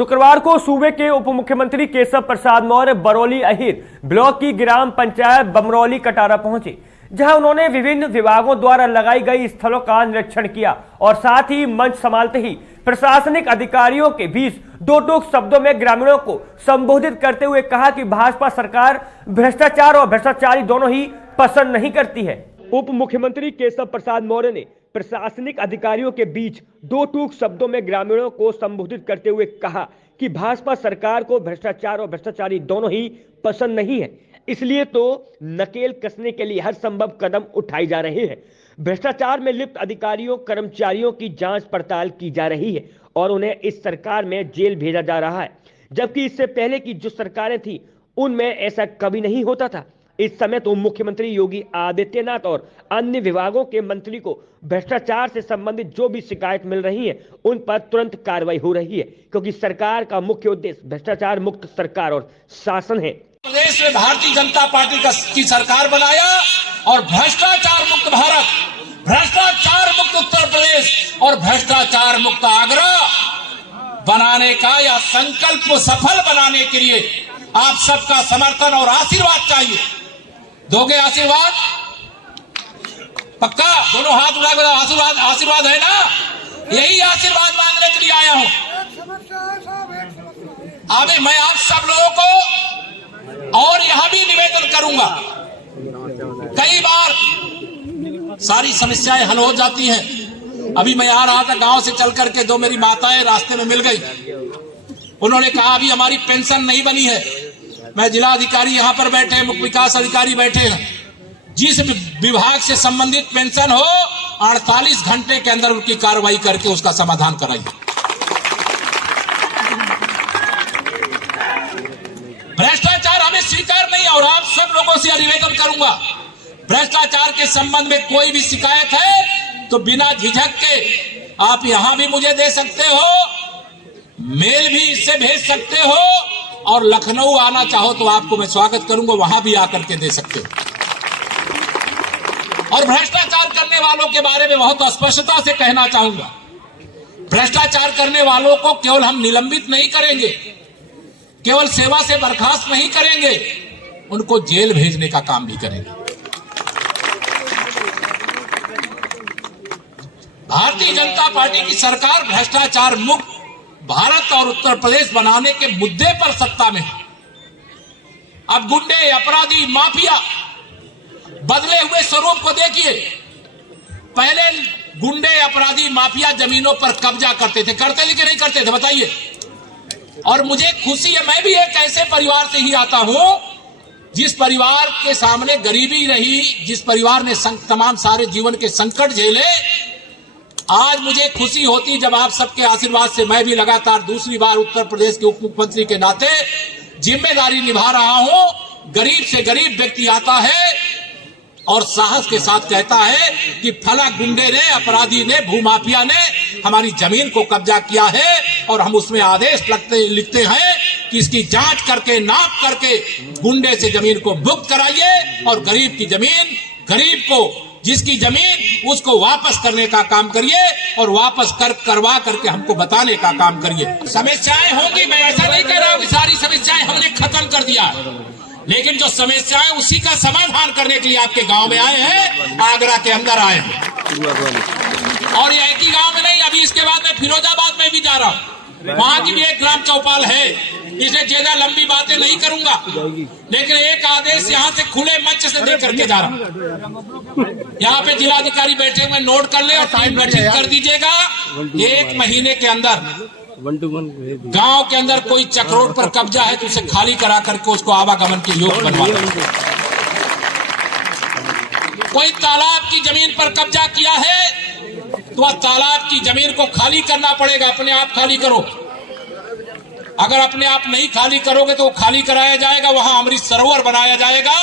शुक्रवार को सूबे के उप मुख्यमंत्री केशव प्रसाद मौर्य बरौली अहिर ब्लॉक की ग्राम पंचायत बमरौली कटारा पहुंचे, जहां उन्होंने विभिन्न विभागों द्वारा लगाई गई स्थलों का निरीक्षण किया और साथ ही मंच संभालते ही प्रशासनिक अधिकारियों के बीच दो टूक शब्दों में ग्रामीणों को संबोधित करते हुए कहा कि भाजपा सरकार भ्रष्टाचार और भ्रष्टाचारी दोनों ही पसंद नहीं करती है। उप मुख्यमंत्री केशव प्रसाद मौर्य ने प्रशासनिक अधिकारियों के बीच दो टूक शब्दों में ग्रामीणों को संबोधित करते हुए कहा कि भाजपा सरकार को भ्रष्टाचार और भ्रष्टाचारी दोनों ही पसंद नहीं है, इसलिए तो नकेल कसने के लिए हर संभव कदम उठाए जा रहे हैं। भ्रष्टाचार में लिप्त अधिकारियों कर्मचारियों की जांच पड़ताल की जा रही है और उन्हें इस सरकार में जेल भेजा जा रहा है, जबकि इससे पहले की जो सरकारें थी उनमें ऐसा कभी नहीं होता था। इस समय तो मुख्यमंत्री योगी आदित्यनाथ और अन्य विभागों के मंत्री को भ्रष्टाचार से संबंधित जो भी शिकायत मिल रही है उन पर तुरंत कार्रवाई हो रही है, क्योंकि सरकार का मुख्य उद्देश्य भ्रष्टाचार मुक्त सरकार और शासन है। प्रदेश में भारतीय जनता पार्टी की सरकार बनाया और भ्रष्टाचार मुक्त भारत, भ्रष्टाचार मुक्त उत्तर प्रदेश और भ्रष्टाचार मुक्त आगरा बनाने का या संकल्प को सफल बनाने के लिए आप सबका समर्थन और आशीर्वाद चाहिए। दोगे आशीर्वाद? पक्का? दोनों हाथ उठा कर आशीर्वाद, आशीर्वाद है ना? यही आशीर्वाद मांगने के लिए आया हूं। अभी मैं आप सब लोगों को और यह भी निवेदन करूंगा, कई बार सारी समस्याएं हल हो जाती हैं। अभी मैं आ रहा था गांव से चल करके, दो मेरी माताएं रास्ते में मिल गई। उन्होंने कहा अभी हमारी पेंशन नहीं बनी है। मैं जिला अधिकारी यहाँ पर बैठे हैं, मुख्य विकास अधिकारी बैठे हैं। जिस विभाग से संबंधित पेंशन हो 48 घंटे के अंदर उनकी कार्रवाई करके उसका समाधान कराइए। भ्रष्टाचार हमें स्वीकार नहीं है और आप सब लोगों से निवेदन करूंगा, भ्रष्टाचार के संबंध में कोई भी शिकायत है तो बिना झिझक के आप यहां भी मुझे दे सकते हो, मेल भी इससे भेज सकते हो और लखनऊ आना चाहो तो आपको मैं स्वागत करूंगा, वहां भी आकर के दे सकते हो। और भ्रष्टाचार करने वालों के बारे में बहुत स्पष्टता से कहना चाहूंगा, भ्रष्टाचार करने वालों को केवल हम निलंबित नहीं करेंगे, केवल सेवा से बर्खास्त नहीं करेंगे, उनको जेल भेजने का काम भी करेंगे। भारतीय जनता पार्टी की सरकार भ्रष्टाचार मुक्त भारत और उत्तर प्रदेश बनाने के मुद्दे पर सत्ता में है। अब गुंडे, अपराधी, माफिया बदले हुए स्वरूप को देखिए। पहले गुंडे, अपराधी, माफिया जमीनों पर कब्जा करते थे, करते थे कि नहीं करते थे बताइए? और मुझे खुशी है, मैं भी एक ऐसे परिवार से ही आता हूं जिस परिवार के सामने गरीबी रही, जिस परिवार ने तमाम सारे जीवन के संकट झेले। आज मुझे खुशी होती जब आप सबके आशीर्वाद से मैं भी लगातार दूसरी बार उत्तर प्रदेश के उप मुख्यमंत्री के नाते जिम्मेदारी निभा रहा हूं। गरीब से गरीब व्यक्ति आता है और साहस के साथ कहता है कि फला गुंडे ने, अपराधी ने, भूमाफिया ने हमारी जमीन को कब्जा किया है और हम उसमें आदेश लिखते हैं कि इसकी जांच करके, नाप करके गुंडे से जमीन को मुक्त कराइए और गरीब की जमीन, गरीब को जिसकी जमीन उसको वापस करने का काम करिए और वापस करवा करके हमको बताने का काम करिए। समस्याएं होंगी, मैं ऐसा नहीं कह रहा हूं कि सारी समस्याएं हमने खत्म कर दिया, लेकिन जो समस्याएं उसी का समाधान करने के लिए आपके गांव में आए हैं, आगरा के अंदर आए हैं। और ये एक ही गांव में नहीं, अभी इसके बाद मैं फिरोजाबाद में भी जा रहा हूं, वहां की भी एक ग्राम चौपाल है। इसलिए ज्यादा लंबी बातें नहीं करूंगा, लेकिन एक आदेश यहां से खुले मंच से दे करके जा रहा हूं। यहाँ पे जिलाधिकारी बैठे हुए, नोट कर ले और टाइम गठित कर दीजिएगा। 1 महीने के अंदर गांव के अंदर कोई चक्रोट पर कब्जा है तो उसे खाली करा करके उसको आवागमन के योग्य बनवा। कोई तालाब की जमीन पर कब्जा किया है तो तालाब की जमीन को खाली करना पड़ेगा, अपने आप खाली करो। अगर अपने आप नहीं खाली करोगे तो खाली कराया जाएगा, वहां अमृत सरोवर बनाया जाएगा,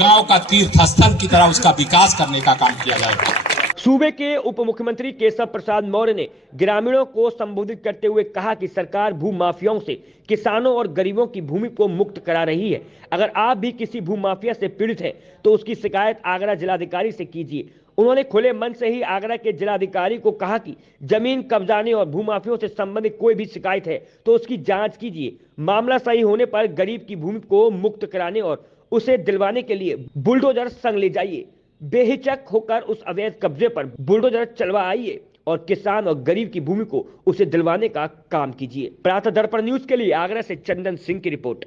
गांव का तीर्थ स्थल की तरह उसका विकास करने का काम किया जाएगा। सूबे के उप मुख्यमंत्री केशव प्रसाद मौर्य ने ग्रामीणों को संबोधित करते हुए कहा कि सरकार भू माफियाओं से किसानों और गरीबों की भूमि को मुक्त करा रही है। अगर आप भी किसी भू माफिया से पीड़ित हैं तो उसकी शिकायत आगरा जिलाधिकारी से कीजिए उन्होंने खुले मन से ही आगरा के जिलाधिकारी को कहा कि जमीन कब्जाने और भूमाफियों से संबंधित कोई भी शिकायत है तो उसकी जांच कीजिए। मामला सही होने पर गरीब की भूमि को मुक्त कराने और उसे दिलवाने के लिए बुलडोजर संग ले जाइए। बेहिचक होकर उस अवैध कब्जे पर बुलडोजर चलवा आइए और किसान और गरीब की भूमि को उसे दिलवाने का काम कीजिए। प्रातः दर्पण न्यूज के लिए आगरा से चंदन सिंह की रिपोर्ट।